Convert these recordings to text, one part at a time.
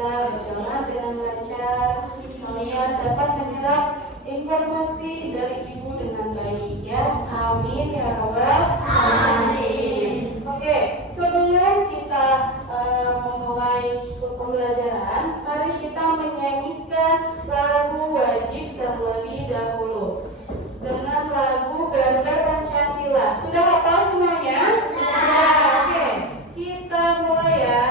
kita berjalan dengan lancar. Kalian dapat menyerap informasi dari ibu dengan baik ya. Amin ya rabbal alamin. Oke, sebelum kita memulai pembelajaran, mari kita menyanyikan lagu wajib terlebih dahulu dengan lagu Garuda Pancasila. Sudah hafal semuanya? Sudah. Oke, kita mulai ya.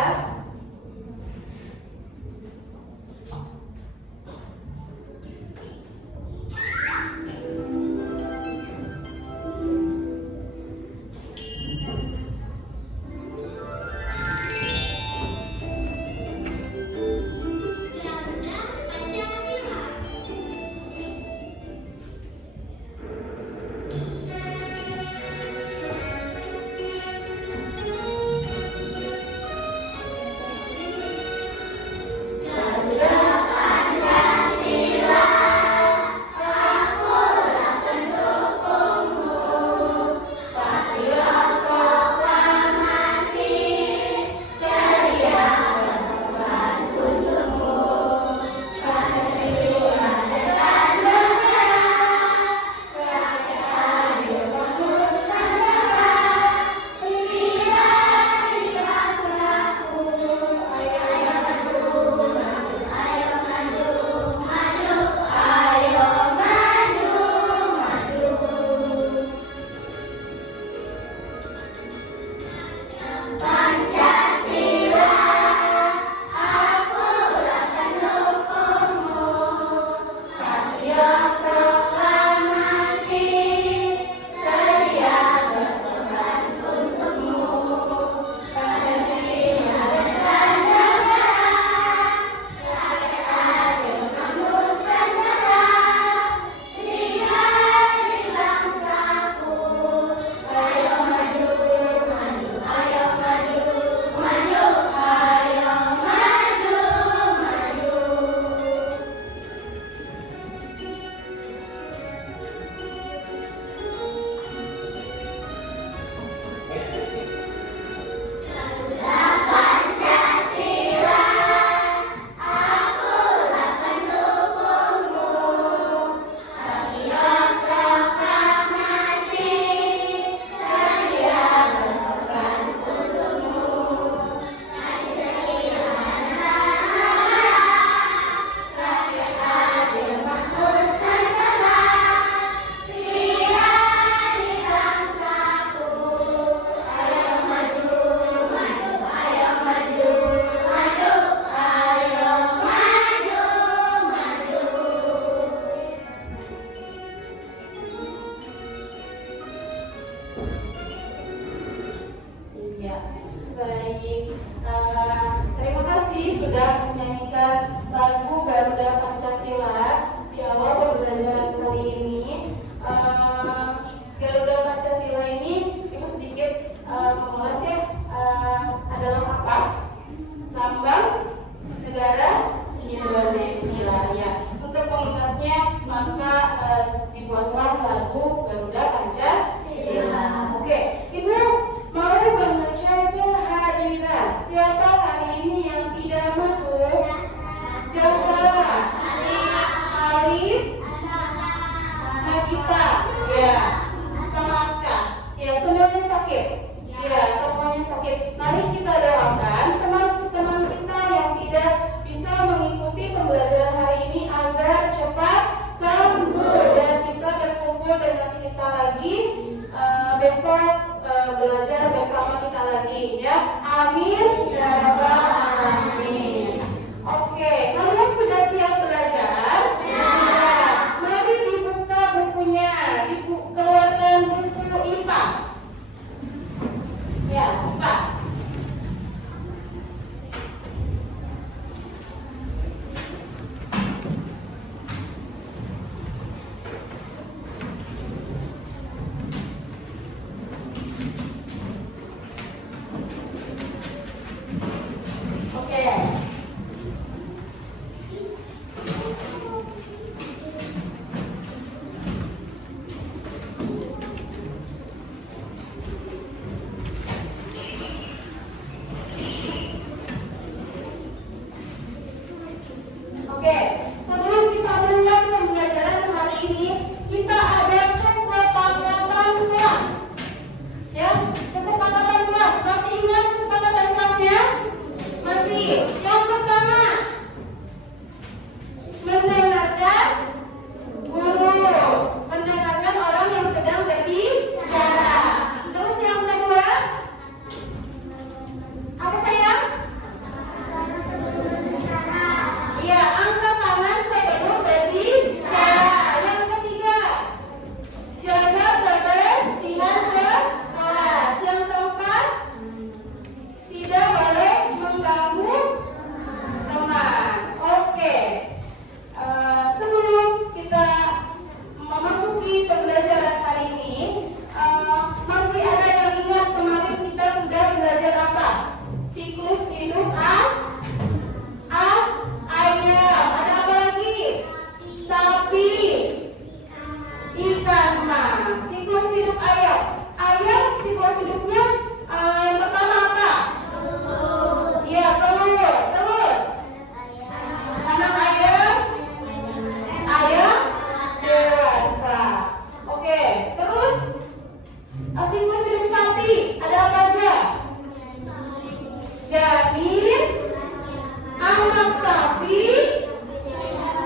Anak sapi,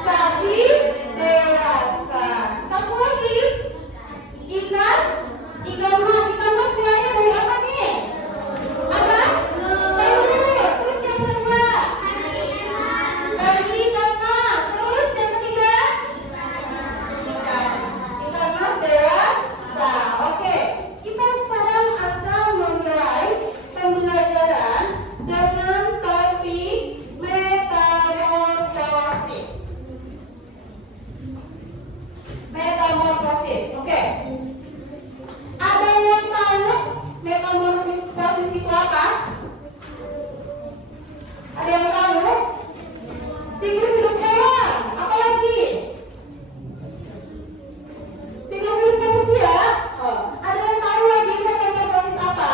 sapi dewasa. Satu lagi, ikan, ikan mas mulainya dari apa nih? Apa? Telur. Terus yang kedua, dari ikan mas. Terus yang ketiga, ikan mas dewasa. Oke, kita sekarang akan memulai pembelajaran dengan topik metamorfosis. Metamorfosis, oke. Ada yang tahu metamorfosis itu apa? Ada yang tahu? Siklus hidup hewan. Apa lagi? Siklus hidup manusia. Ada yang tahu lagi metamorfosis apa?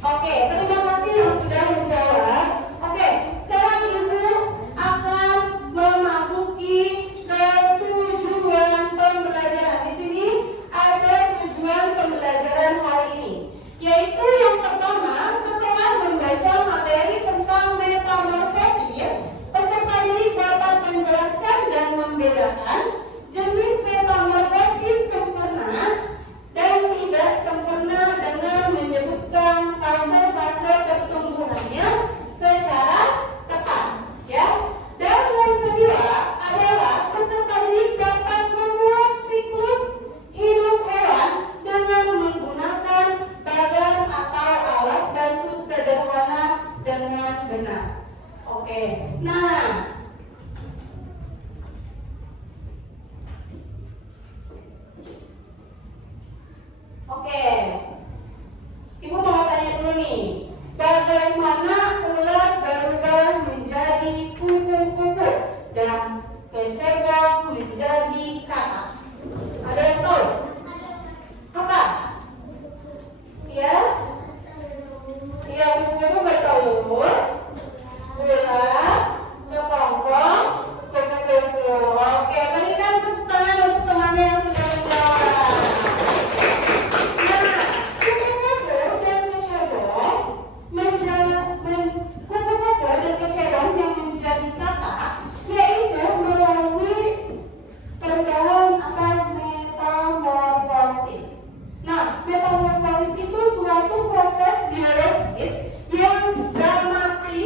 Oke, terima kasih yang sudah menjawab. Oke, sekarang Ibu akan memasuki ke tujuan pembelajaran. Di sini ada tujuan pembelajaran hari ini, yaitu yang pertama, setelah membaca materi tentang metamorfosis, peserta ini dapat menjelaskan dan membedakan jenis metamorfosis sempurna dan tidak sempurna dengan menyebutkan fase-fase pertumbuhannya secara tepat, ya. Dan yang kedua adalah peserta ini dapat membuat siklus hidup hewan dengan menggunakan bagan atau alat bantu sederhana dengan benar. Oke, nah. Oke, Ibu mau tanya dulu nih, bagaimana ular berubah menjadi kupu-kupu dan kecebong menjadi kakak? Ada yang tahu? Apa? Ya? Iya, kupu-kupu bertelur, ular, kepompong, kupu-kupu. Oke, berikan tepuk tangan untuk temannya yang sudah menjawab. Kupu-kupu dan kecebong yang menjadi kakak, yaitu melalui perubahan atau metamorfosis. Nah, metamorfosis itu suatu proses biologis yang dramatis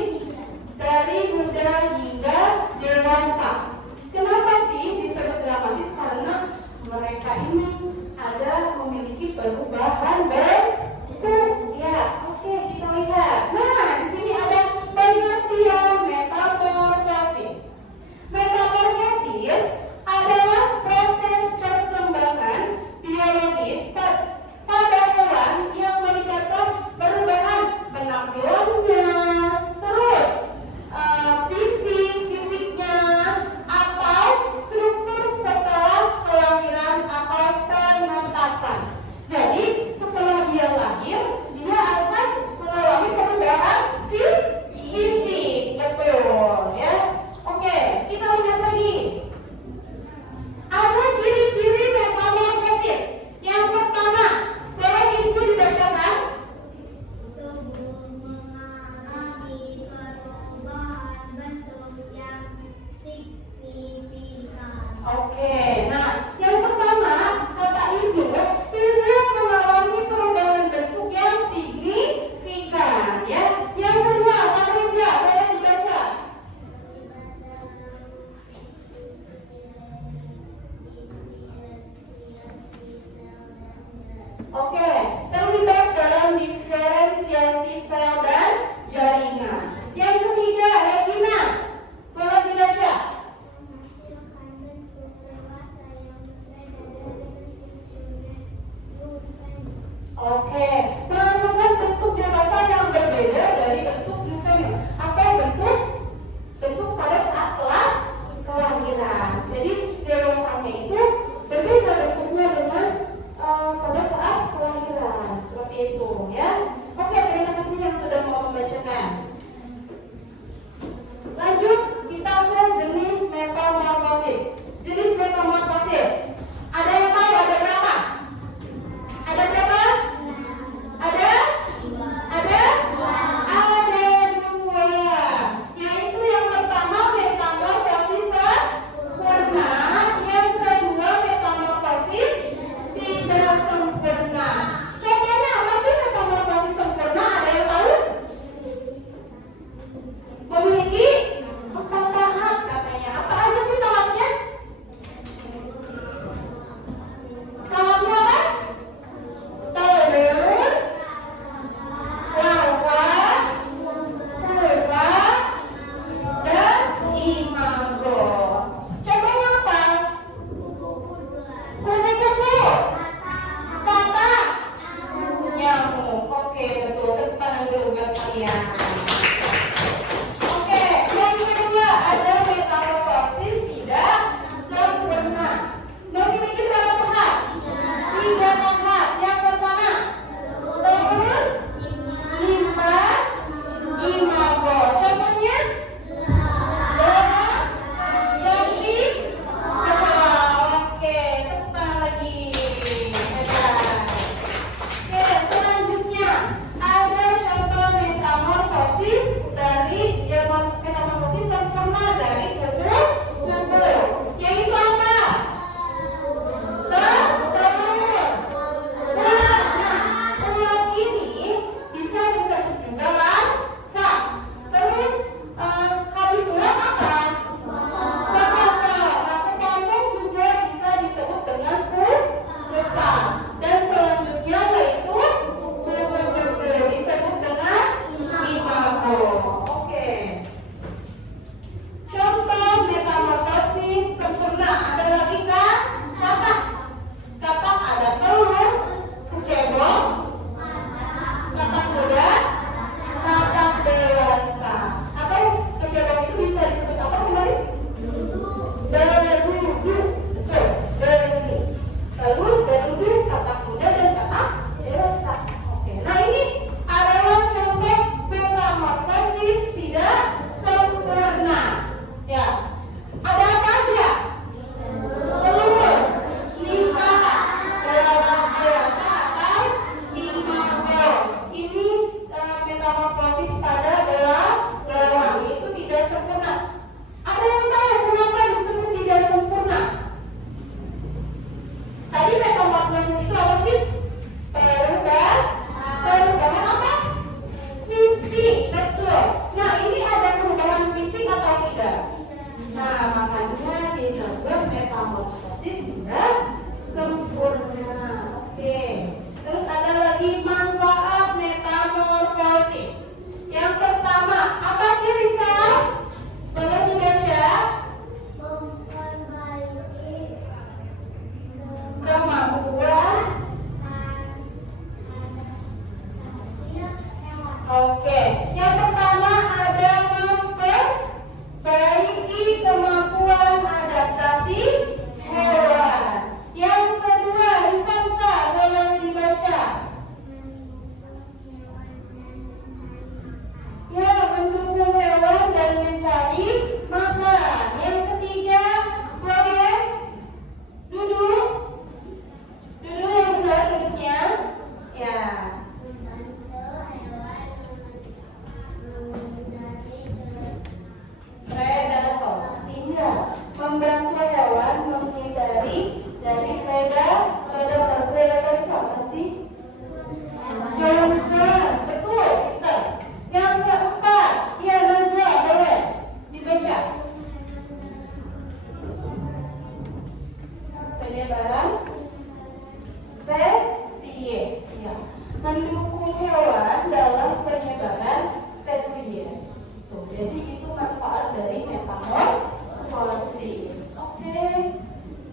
Jadi itu manfaat dari metamorfosis. Oke,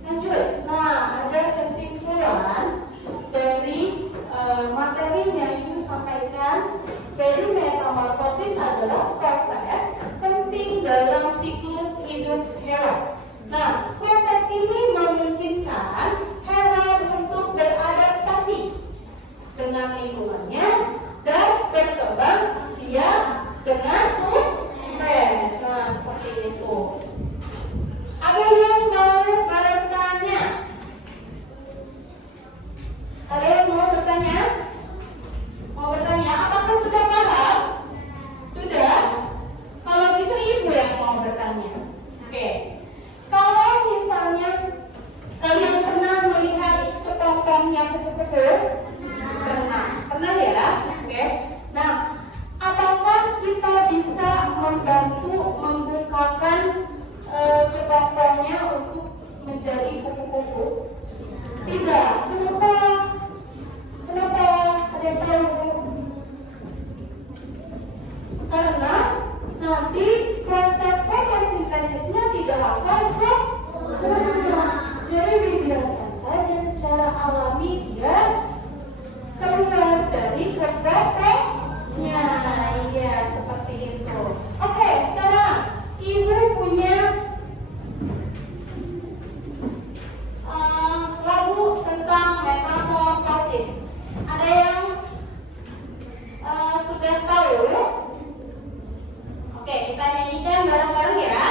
lanjut. Nah, ada kesimpulan dari materi yang ibu sampaikan. Jadi metamorfosis adalah proses penting dalam siklus hidup hewan. Nah, proses ini memungkinkan hewan untuk beradaptasi dengan lingkungannya dan berkembang biak dengan sukses. Nah, seperti itu. Ada yang mau bertanya? Ada yang mau bertanya? Mau bertanya? Apakah sudah paham? Sudah? Kalau gitu ibu yang mau bertanya. Oke. Kalau misalnya kalian pernah melihat kepompongnya kupu-kupu? Pernah ya? Oke. Nah, apakah kita bisa membantu membukakan kepompongnya untuk menjadi kupu-kupu? Tidak. Kenapa? Kenapa? Ada yang tahu? Karena nanti proses fotosintesisnya tidak akan sempurna. Jadi dibiarkan saja secara alami dia keluar dari kepompongnya. Iya, seperti itu. Oke, sekarang ibu punya lagu tentang metamorfosis. Ada yang sudah tahu? Oke, kita nyanyikan bareng-bareng ya.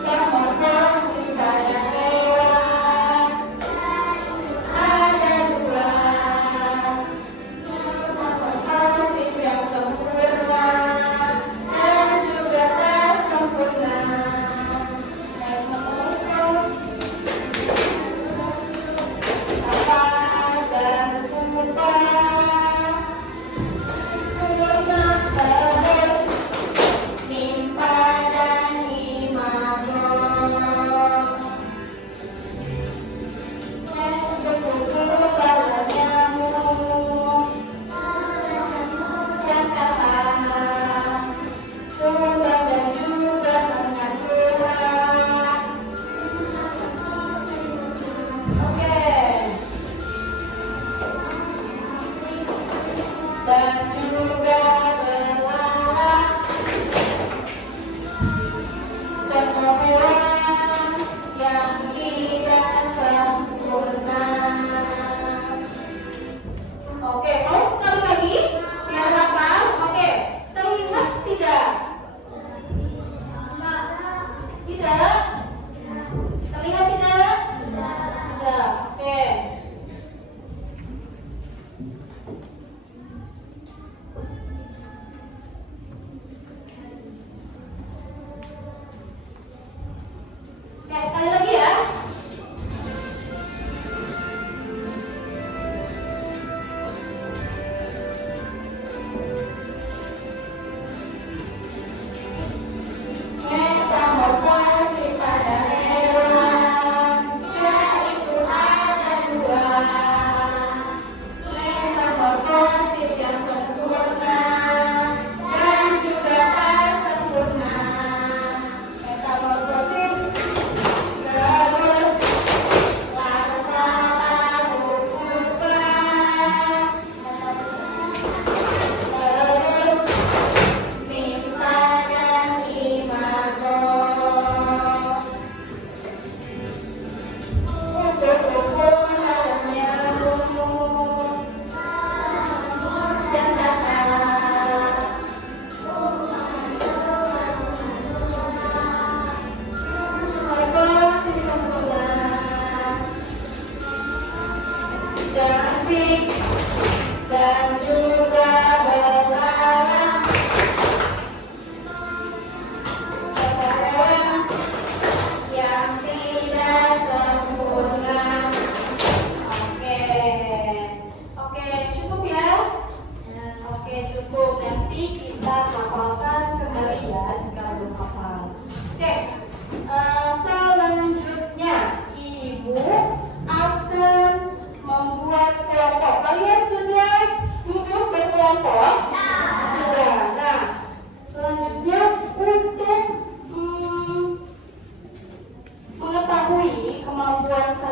Metamorfosis pada hewan ada dua. Metamorfosis yang sempurna dan juga tak sempurna. Metamorfosis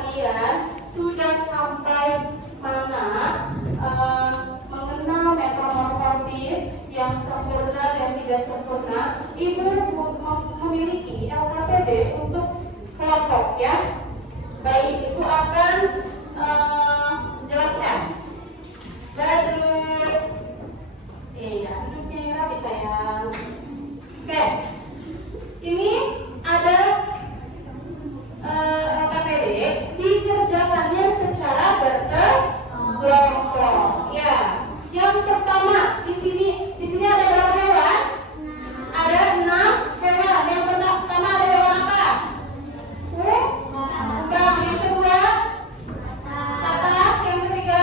kalian sudah sampai mana mengenal metamorfosis yang sempurna dan tidak sempurna. Ibu memiliki LKPD untuk kelompok ya. Baik, Ibu akan jelaskan. Badrul. Iya, duduknya yang rapi sayang. Oke. Ini ada LKPD dikerjakannya secara berkelompok. Ya. Yang pertama di sini ada berapa hewan? Ada 6 hewan. Yang pertama ada hewan apa? Udang. Yang kedua? Katak. Yang ketiga?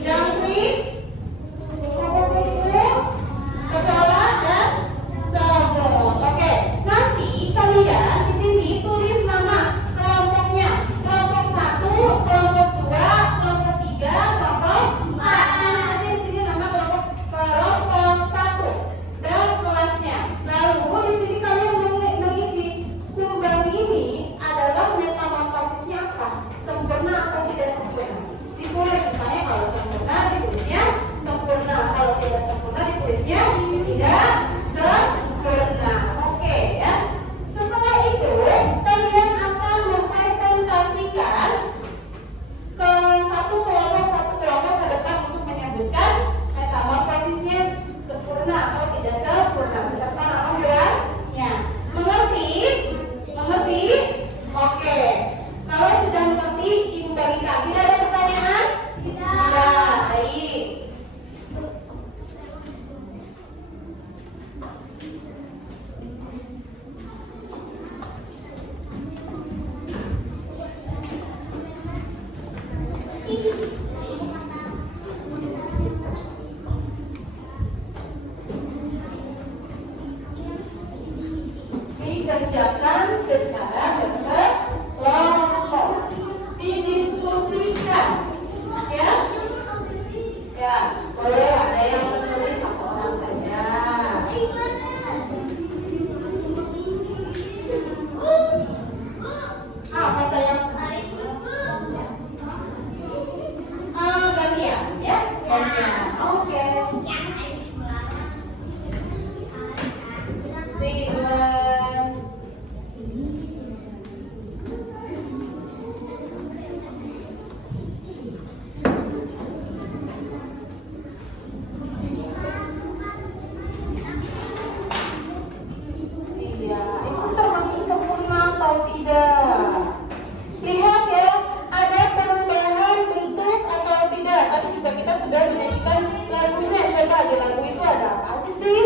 Jangkrik, kupu-kupu, kecoa dan semut. Oke, nanti kalian di sini tulis nama kelompoknya. Kelompok 1, kelompok 2, kelompok 3, kelompok 4. Tulis aja di sini nama kelompok 1 dan kelasnya. Lalu di sini kalian mengisi kumbang ini adalah metamorfosisnya apa? Sempurna atau tidak sempurna? Ditulis misalnya kalau sempurna ditulisnya sempurna, kalau tidak sempurna ditulisnya tidak sempurna. Oke ya. Setelah itu kalian akan mempresentasikan ke satu kelompok ke depan untuk menyebutkan metamorfosisnya sempurna atau tidak sempurna beserta nama bulannya. Mengerti? Mengerti? Oke. Kalau sudah mengerti, Ibu bagikan. Tidak ada pertanyaan? Tidak. Baik. Dikerjakan secara berkelompok, didiskusikan, ya, ya, boleh ada yang menulis satu orang saja. Apa sayang? Gantian, ya, gantian. Oke. Ridwan. Iya, itu termasuk sempurna atau tidak? Lihat ya, ada perubahan bentuk atau tidak. Tadi juga kita sudah menyanyikan lagunya. Coba di lagu itu ada apa sih?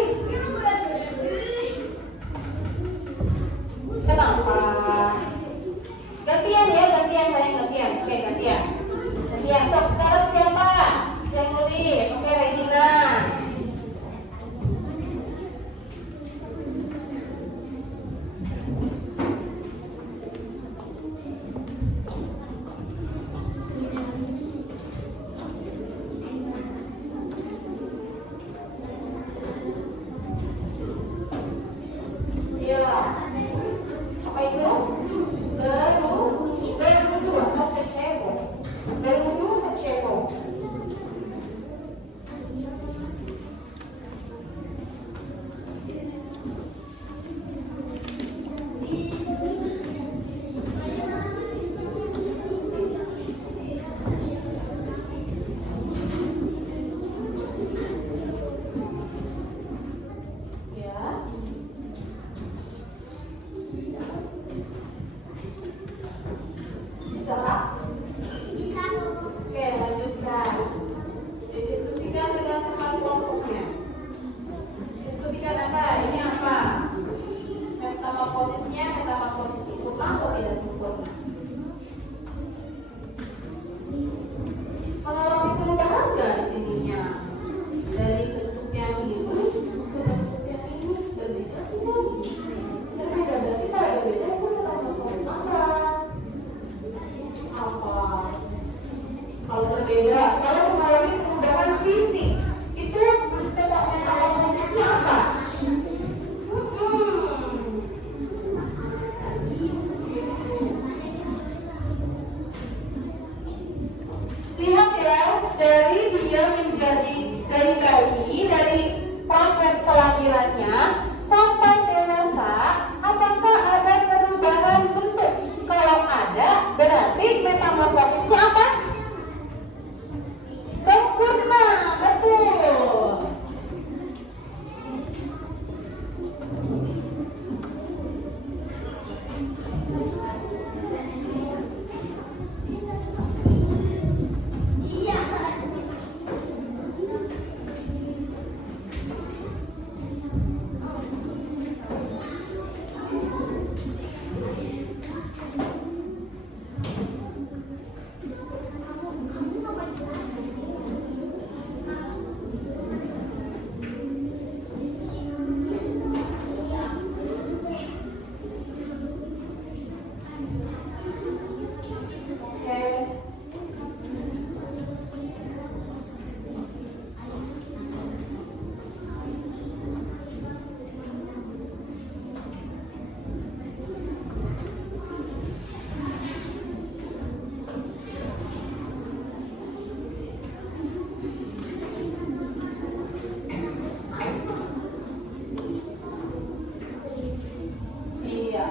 Iya.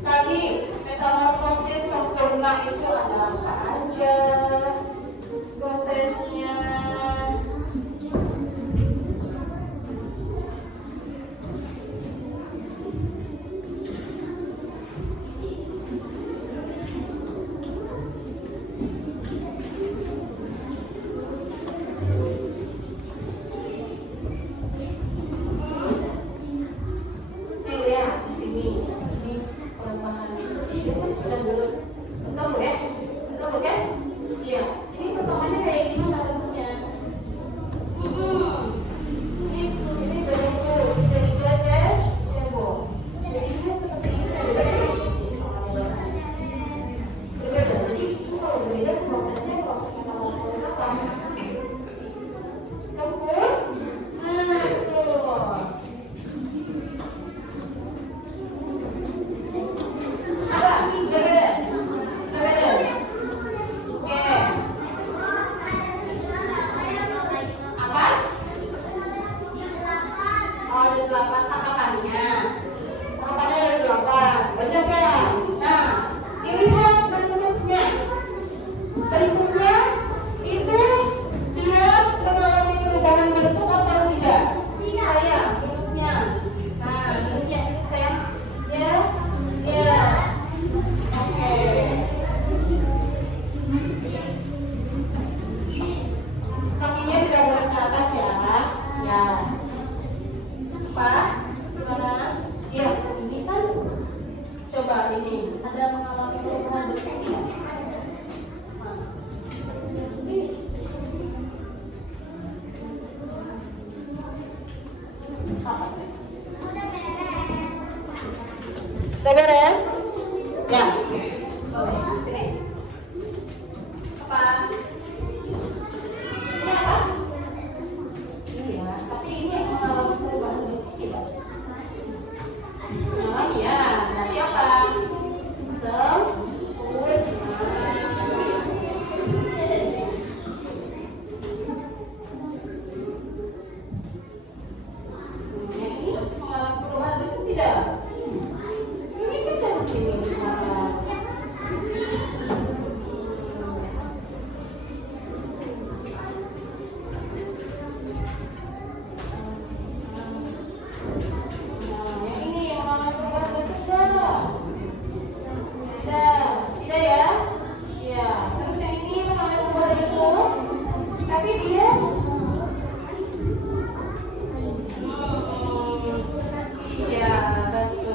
Tadi metamorfosis sempurna itu ada apa aja prosesnya? Udah beres? Ya. Sini. Apa? Ini apa? Ini ya. Tapi ini yang mengalami perubahan bentuk tidak? Oh iya. Nanti apa? Iya, betul.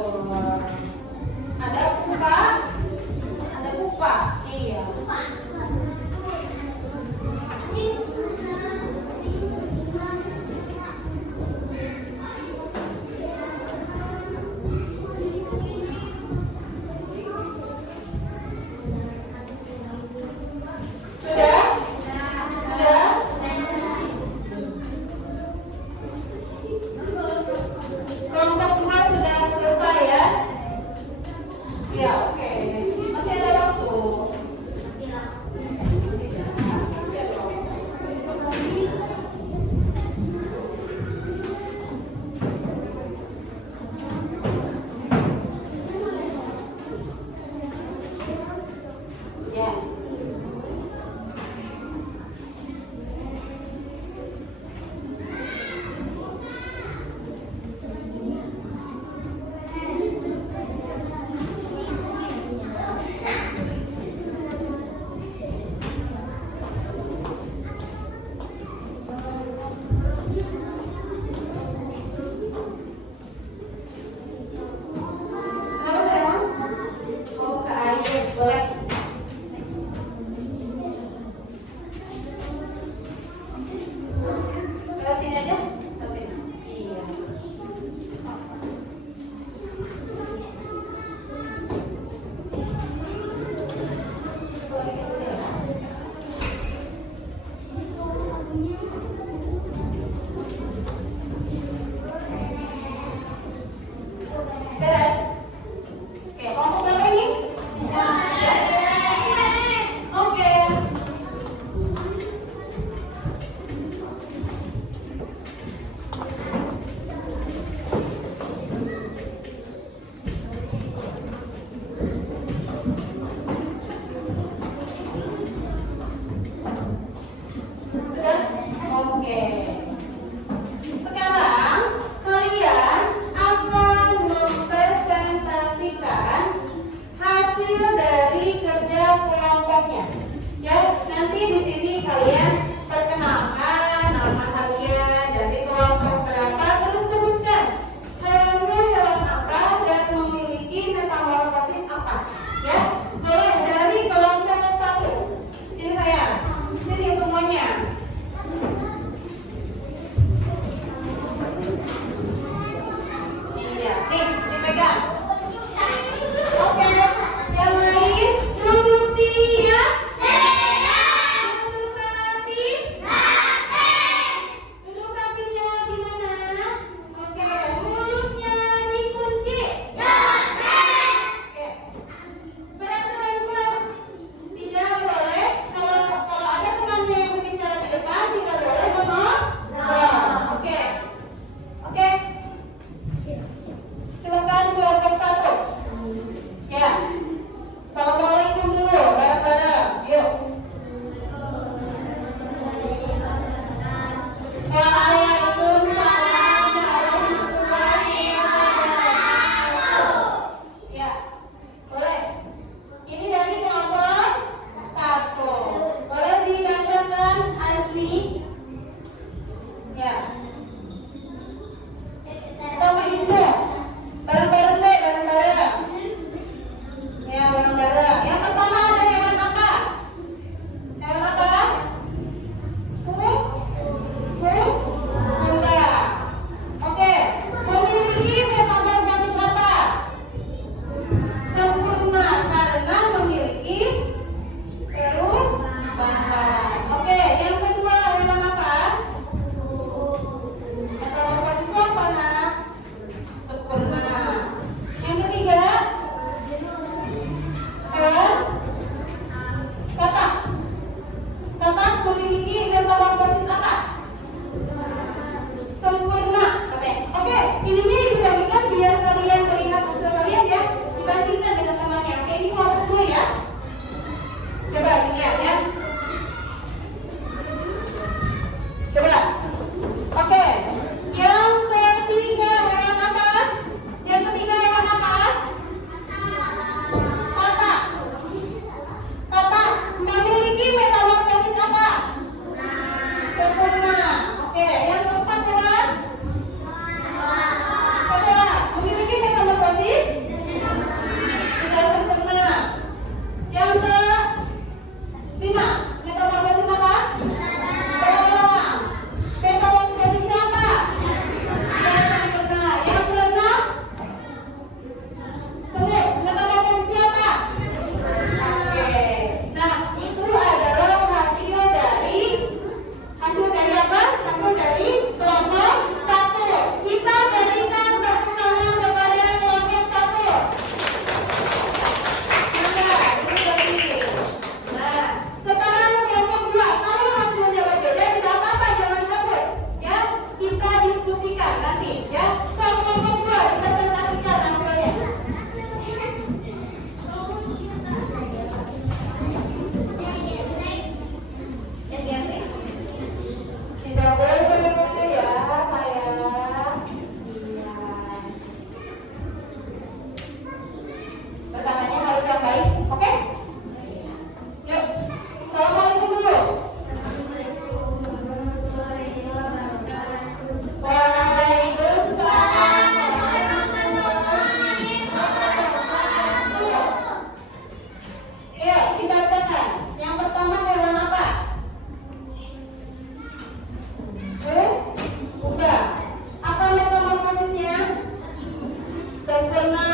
Sempurna.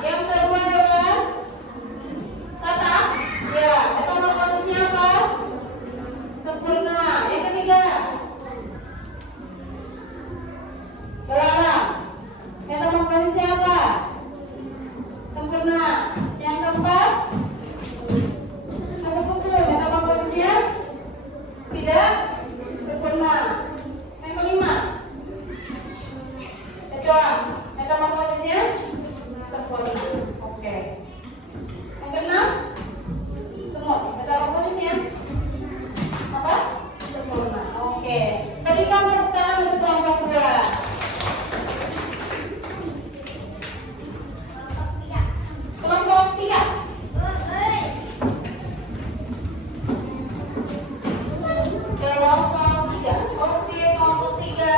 Yang kedua adalah kata. Ya, metamorfosisnya apa? Sempurna. Yang ketiga. Belalang. Metamorfosisnya apa? Sempurna. Yang keempat. Ada kumpul. Metamorfosisnya tidak sempurna. Yang kelima. Kecoa. Metamorfosisnya sempurna. Oke. Yang keenam. Semut. Metamorfosisnya apa? Sempurna. Oke. Ketika pertama untuk kelompok 2. Kelompok 3. Kelompok 3. Oke, kelompok 3.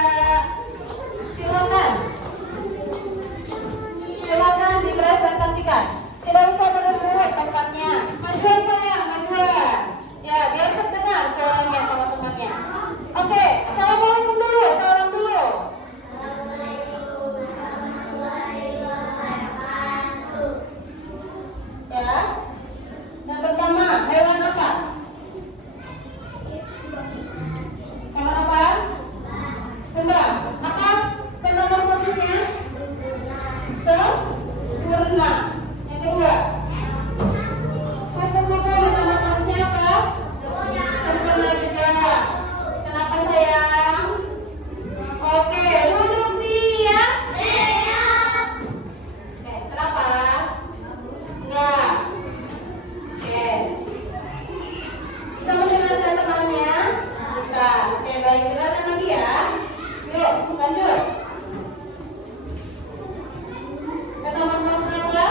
Silakan. Silakan dipresentasikan. Tidak usah berebut tempatnya. Majuan sayang, majuan. Ya, biar terdengar suaranya sama temannya. Oke, assalamualaikum dulu, salam dulu. Ya. Yang pertama, hewan apa? Hewan apa? Kembang. Maka metamorfosisnya sempurna. Yang kedua, kupu-kupu metamorfosisnya apa? Sempurna juga. Kenapa sayang? Oke, duduk siap. Oke, kenapa? Enggak. Oke. Bisa mendengarkan temannya? Bisa. Oke, baik. Dengarkan lagi ya. Yuk, lanjut. Metamorfosis apa?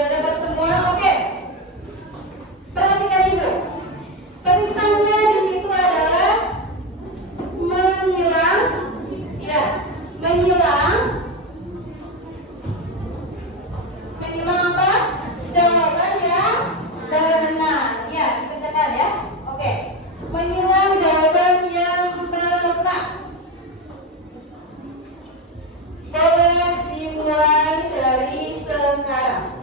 Sudah dapat semua? Oke. Perhatikan Ibu. Kentangnya di situ adalah menghilang. Ya, menghilang. Menghilang apa? Jawaban yang benar. Ya, dikerjakan ya. Oke. Menghilang jawaban yang benar. Boleh dimulai dari sekarang.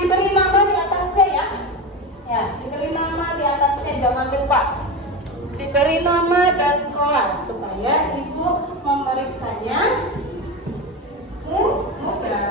Diberi nama di atasnya ya. Ya, diberi nama di atasnya, jangan lupa. Diberi nama dan kelas supaya Ibu memeriksanya mudah.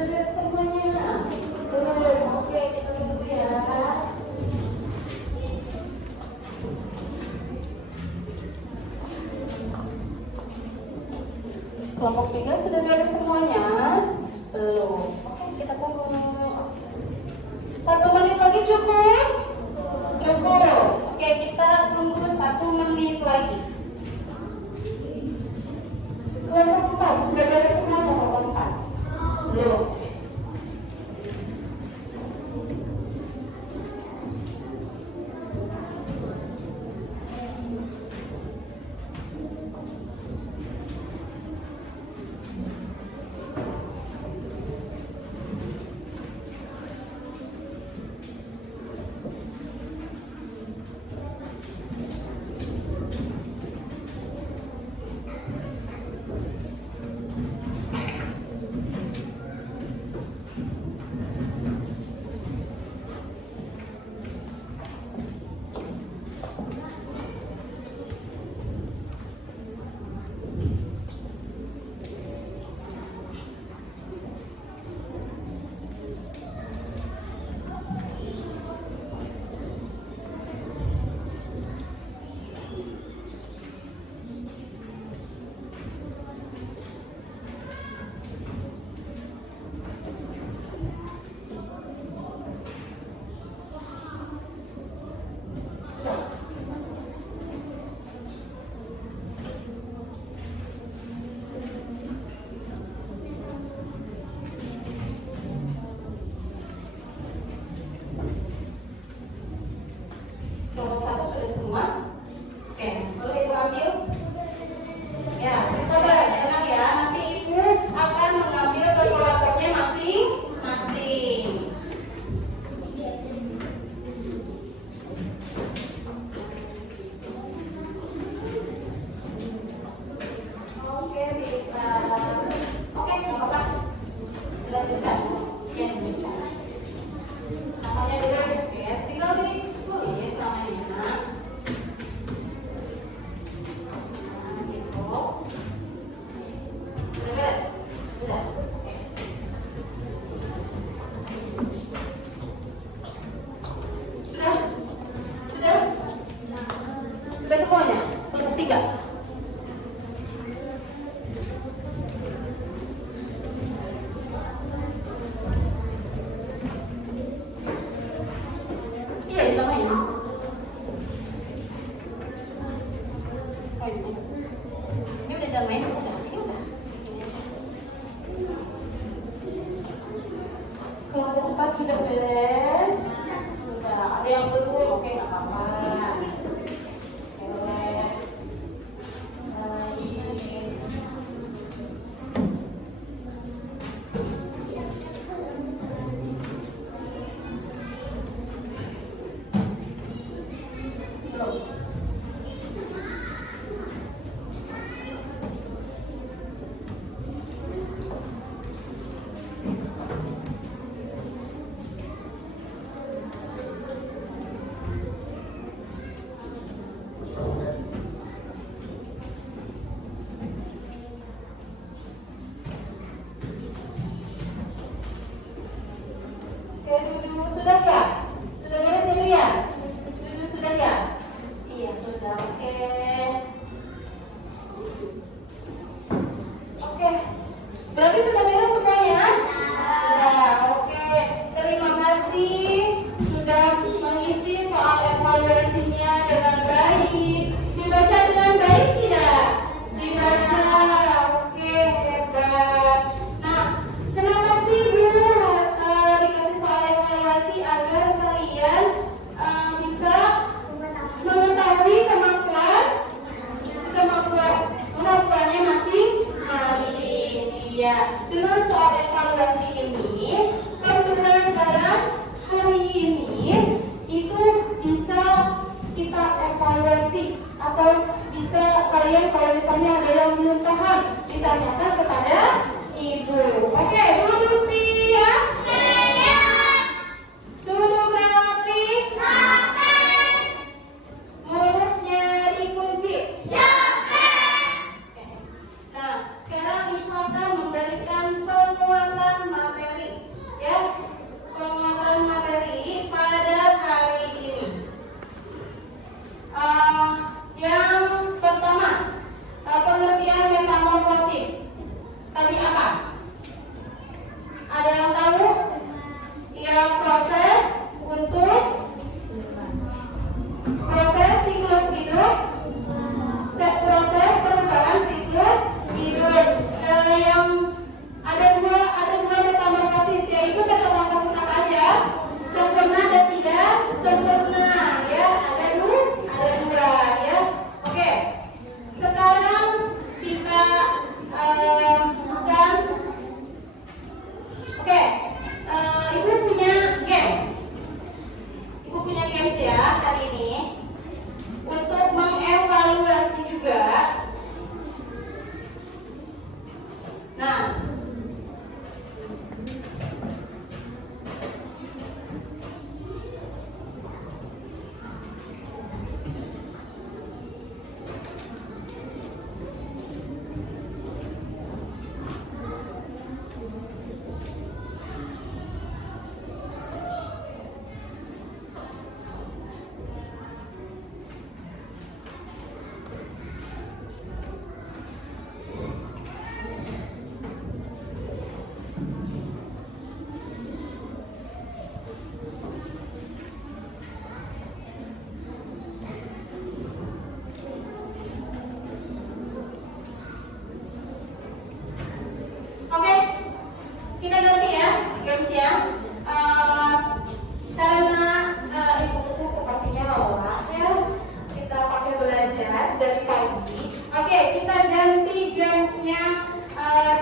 Sudah beres semuanya? Belum. Oke, kita tunggu ya. Kelompok 3 sudah beres semuanya? Belum. Oke, kita tunggu. 1 menit lagi cukup? Cukup. Oke, kita tunggu 1 menit lagi. Kelompok 4 sudah beres semuanya kelompok 4? Belum. Kelompok 1 sudah semua? Oke, boleh Ibu ambil? Ya, sabar, tenang ya. Nanti Ibu akan mengambil kalkulatornya masing-masing. Oke, bisa. Oke, Bapak. Dilanjutkan. Ya, bisa. Namanya dulu, ya. Tinggal ditulis namanya. Sudah beres? Sudah. Oke. Sudah? Sudah? Sudah semuanya? Untuk 3? Iya, ditambahin. Oh, ini udah ditambahin, udah. Ini udah. Kelompok 4 sudah beres. Sudah. Ada yang belum? Oke, nggak apa-apa. Oke. Belum. Oke, dulu sudah ya? Sudah beres ya, ya? Dulu sudah ya? Iya, sudah. Oke. Oke. Berarti sudah beres semuanya? Sudah. Oke. Terima kasih sudah mengisi soal evaluasinya dengan baik. Dibaca dengan baik tidak? Dibaca. Oke, hebat. Nah, kenapa sih Bu dikasih soal evaluasi agar kalian bisa mengetahui kemampuannya masing-masing. Ya, dengan soal evaluasi ini, pembelajaran hari ini itu bisa kita evaluasi atau bisa kalian kalau misalnya ada yang belum paham ditanyakan kepada Ibu. Oke, duduk siap. Duduk rapi. Mulutnya dikunci. Oke. Nah, sekarang Ibu akan memberikan penguatan materi kita ganti ya, guys ya. Karena fokusnya sepertinya lelah ya, kita pakai belajar dari pagi. Oke, kita ganti games-nya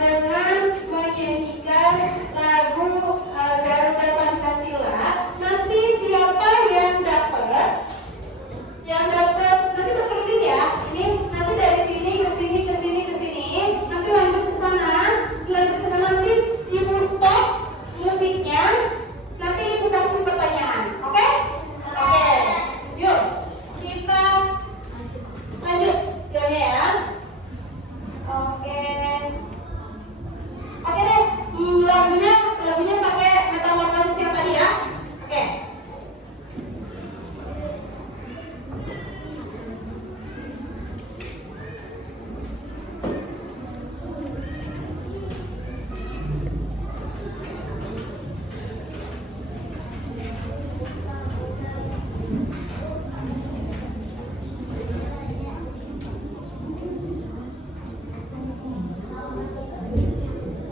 dengan menyanyikan lagu Garuda Pancasila. Nanti siapa yang dapat nanti berkeliling ya. Ini nanti dari sini ke sini ke sini ke sini, nanti lanjut ke sana nanti ibu stop musiknya, nanti ibu kasih pertanyaan. Oke? Oke. Yuk, kita lanjut gamenya ya. Oke. Oke deh, lagunya pakai metamorfosis yang tadi ya. Oke.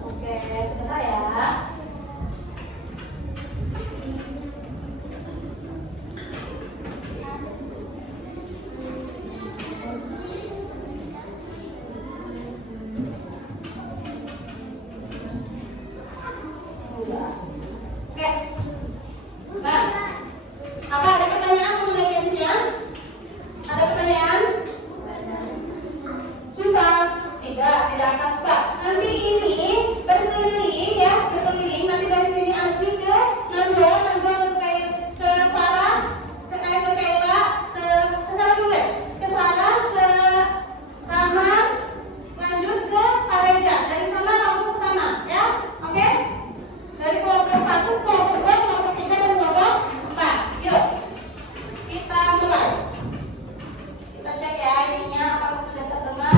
Oke, sebentar ya. Oke. Nah, apa ada pertanyaan mengenai games-nya? Ada pertanyaan? Susah? Tidak akan susah. Nanti ini berkeliling ya, berkeliling. Nanti dari sini Asli ke Najwa ke Sarah, ke Kaila, ke Sarah dulu deh. Ke Sarah, ke Rahman, lanjut ke Kareja. Dari sana langsung ke sana ya. Oke? Dari kelompok 1, kelompok 2, kelompok 3, dan kelompok 4. Yuk, kita mulai. Kita cek ya ininya apakah sudah terdengar.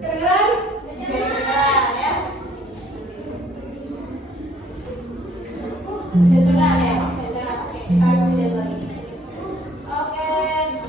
Kedengeran? Kedengeran ya. Kedengeran ya. Kedengeran. Oke, kita lanjut lagi. Oke. Oke.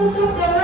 kutub dan